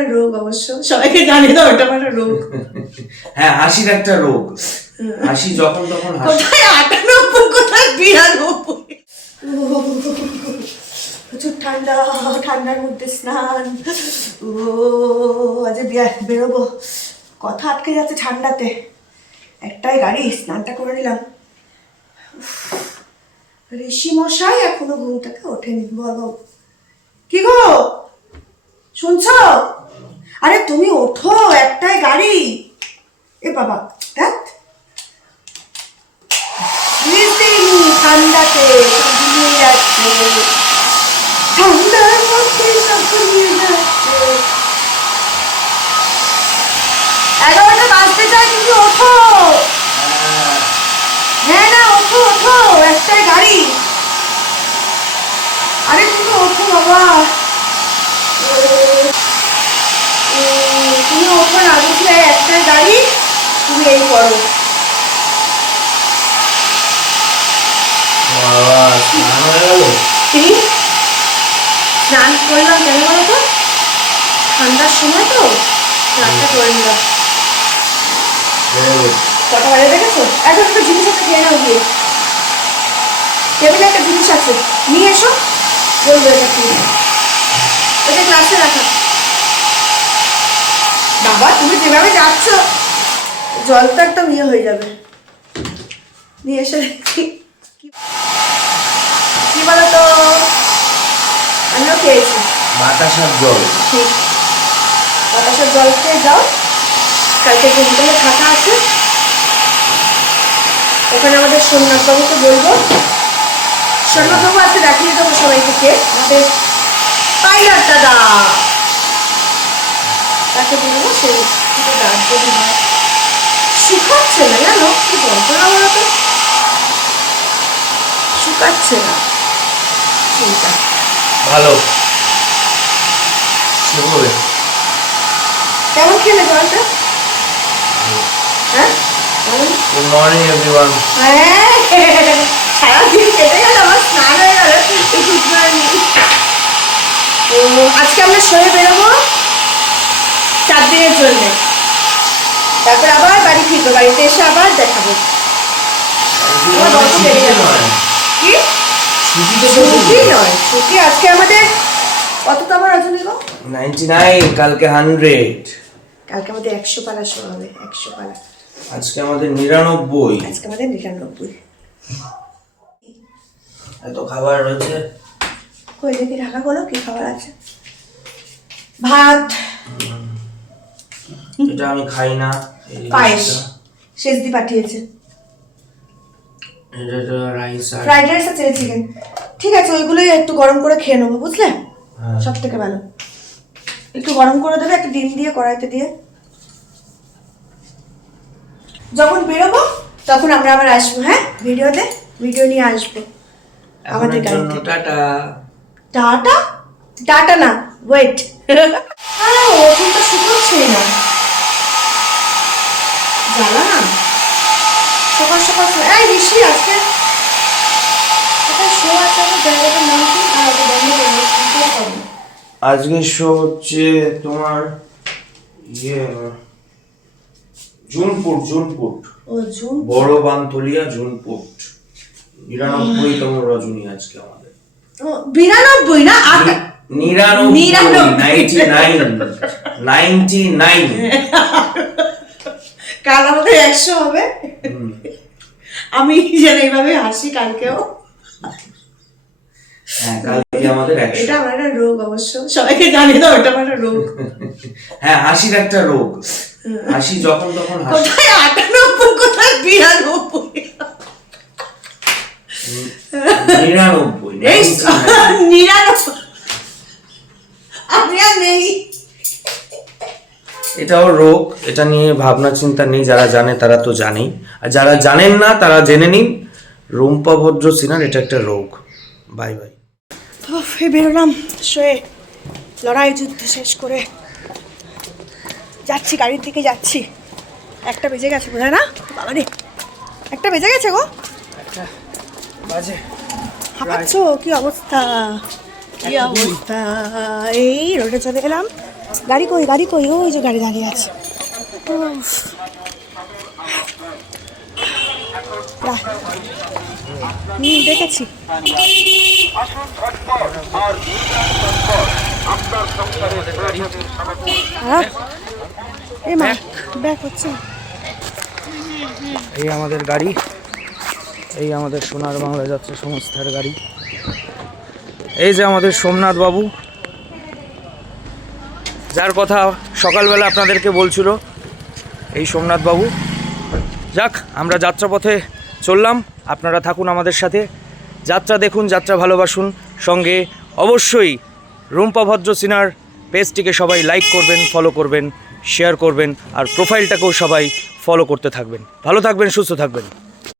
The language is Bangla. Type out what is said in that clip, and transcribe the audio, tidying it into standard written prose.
একটা রোগ, অবশ্য সবাইকে জানিয়ে দাও এটা একটা রোগ। হ্যাঁ, হাসির একটা রোগ। হাসি যখন তখন হাসি। কোথায় 98, কোথায় 92। প্রচুর ঠান্ডা, ঠান্ডার মধ্যে স্নান। ও আজ বেরোবো, কথা আটকে যাচ্ছে ঠান্ডাতে। একটাই গাড়ি, স্নানটা করে নিলাম। ঋষি মশাই এখনো ঘুম থেকে ওঠেনি। বলো কি গো, শুনছো? আরে তুমি ওঠো, একটাই গাড়ি। এ বাবা, দেখ ঠান্ডাতে সব ঘুমিয়ে যাচ্ছে, ঠান্ডার মধ্যে সব ঘুমিয়ে যাচ্ছে। 11টা বাজতে চায়, তুমি ওঠো। হ্যাঁ না, ওঠো ওঠো, একটাই গাড়ি। আরে তুমি ওঠো বাবা, তুমি ওঠো না, বুঝলে? একটাই গাড়ি, তুমি এই করো। স্নান করলাম কেন বলো তো? ঠান্ডার সময় তো স্নানটা করে নিলাম। কটা বাজে দেখেছো? এখন একটা জিনিস আছে, খেয়ে নাও গিয়ে। টেবিলে একটা জিনিস আছে, নিয়ে এসো। বলবো এটা কি, এটা ক্লাসে রাখা। বাবা তুমি যেভাবে যাচ্ছ, জল তো একটা ইয়ে হয়ে যাবে। নিয়ে এসে কি বলো তো, আমিও খেয়েছি বাতাসার জল। ঠিক, বাতাসের জল খেয়ে যাও। কালকে ঘুমটালে থাকা আছে, ওখানে আমাদের সোমনাথবাবুকে বলবো। সোমনাথবাবু আজকে দেখিয়ে দেবো সবাইকে, কে আমাদের পাইলট দাদা, তাকে বলবো। সেই ডাক যদি হয়, শুকাচ্ছে না জানো, কি যন্ত্রণা বলো তো, শুকাচ্ছে না। ঠিক আছে, ভালো। কেমন খেলে জলটা? হ্যাঁ, গুড মর্নিং এভরিওয়ান। হ্যাঁ, সারাদিন কেটে গেল, আমার স্নান হয়ে গেল। আজকে আমরা শোয়ে বেরোবো 4 দিনের জন্য, তারপর আবার বাড়ি ফিরবো। বাড়িতে এসে আবার দেখাবো। কি ছুটি নয়, ছুটি আজকে আমাদের কতটা আমার রজনী গো? 99, কালকে 100। কালকে আমাদের 100 পালা শো হবে, 100 পালা। আজকে আমাদের 99। আজকে আমাদের 99। এত খাবার রয়েছে। কই দেখি ঢাকা করো, কি খাবার আছে? ভাত, এটা আমি খাই না। পায়েস শেষদি পাঠিয়েছে, এটা রাইস আর ফ্রাইড রাইস আর চিলি চিকেন। ঠিক আছে, ওইগুলোই একটু গরম করে খেয়ে নেবো, বুঝলে? সব থেকে ভালো একটু গরম করে দেবে, একটা ডিম দিয়ে কড়াইতে দিয়ে। যখন বেরোবো তখন আমরা আবার আসবো। হ্যাঁ, ভিডিও নিয়ে আসবো আমাদের গাড়িতে। টাটা। টাটা টাটা না, ওয়েট। হ্যাঁ, ওষুধটা শুকোচ্ছেই না, জ্বালা না। সকাল সকাল এই ঋষি, আজকে শো আছে, আমার জায়গাটার নাম কি? আর ওটা বন্ধ করে আজকে শো হচ্ছে তোমার জুনপুট। ও জুন, বড় বানতলিয়া জুনপুট। 99তম রজনী আজকে আমাদের। 92 না, 99 কাল আমাদের 100 হবে। আমি যেন এইভাবে হাসি কালকেও। হ্যাঁ, কালকে আমাদের 100। এটা আমার একটা রোগ, অবশ্য সবাইকে জানিয়ে দাও এটা আমার একটা রোগ। হ্যাঁ, হাসির একটা রোগ। হাসি যখন তখন হাসি। কোথায় 98, কোথায় 92। 99 আমি আর নেই। এটাও রোগ, এটা নিয়ে ভাবনা চিন্তা নেই। যারা জানে তারা তো জানেই, আর যারা জানেন না তারা জেনে নিন। রুম্পা ভদ্র সিনার এটা একটা রোগ। Bye bye. বেরোলাম শোয়ে, লড়াই যুদ্ধ শেষ করে যাচ্ছি, গাড়ির দিকে যাচ্ছি। 1টা বেজে গেছে বোধহয়, না বাবা রে, 1টা বেজে গেছে গো। বাজে হাঁপাচ্ছ, কি অবস্থা, কি অবস্থা। এই রোডে চলে গেলাম, গাড়ি কই ওই যে গাড়ি দাঁড়িয়ে আছে। উফ। বাহ। দেখেছি। এই মা ব্যাক হচ্ছে। এই আমাদের গাড়ি, এই আমাদের সোনার বাংলা যাত্রা সংস্থার গাড়ি। এই যে আমাদের সোমনাথ বাবু, যার কথা সকালবেলা আপনাদেরকে বলছিল, এই সোমনাথ বাবু। যাক, আমরা যাত্রাপথে চললাম, আপনারা থাকুন আমাদের সাথে, যাত্রা দেখুন, যাত্রা ভালোবাসুন। সঙ্গে অবশ্যই রুম্পা ভদ্র সিনার পেজটিকে সবাই লাইক করবেন, ফলো করবেন, শেয়ার করবেন, আর প্রোফাইলটাকেও সবাই ফলো করতে থাকবেন। ভালো থাকবেন, সুস্থ থাকবেন।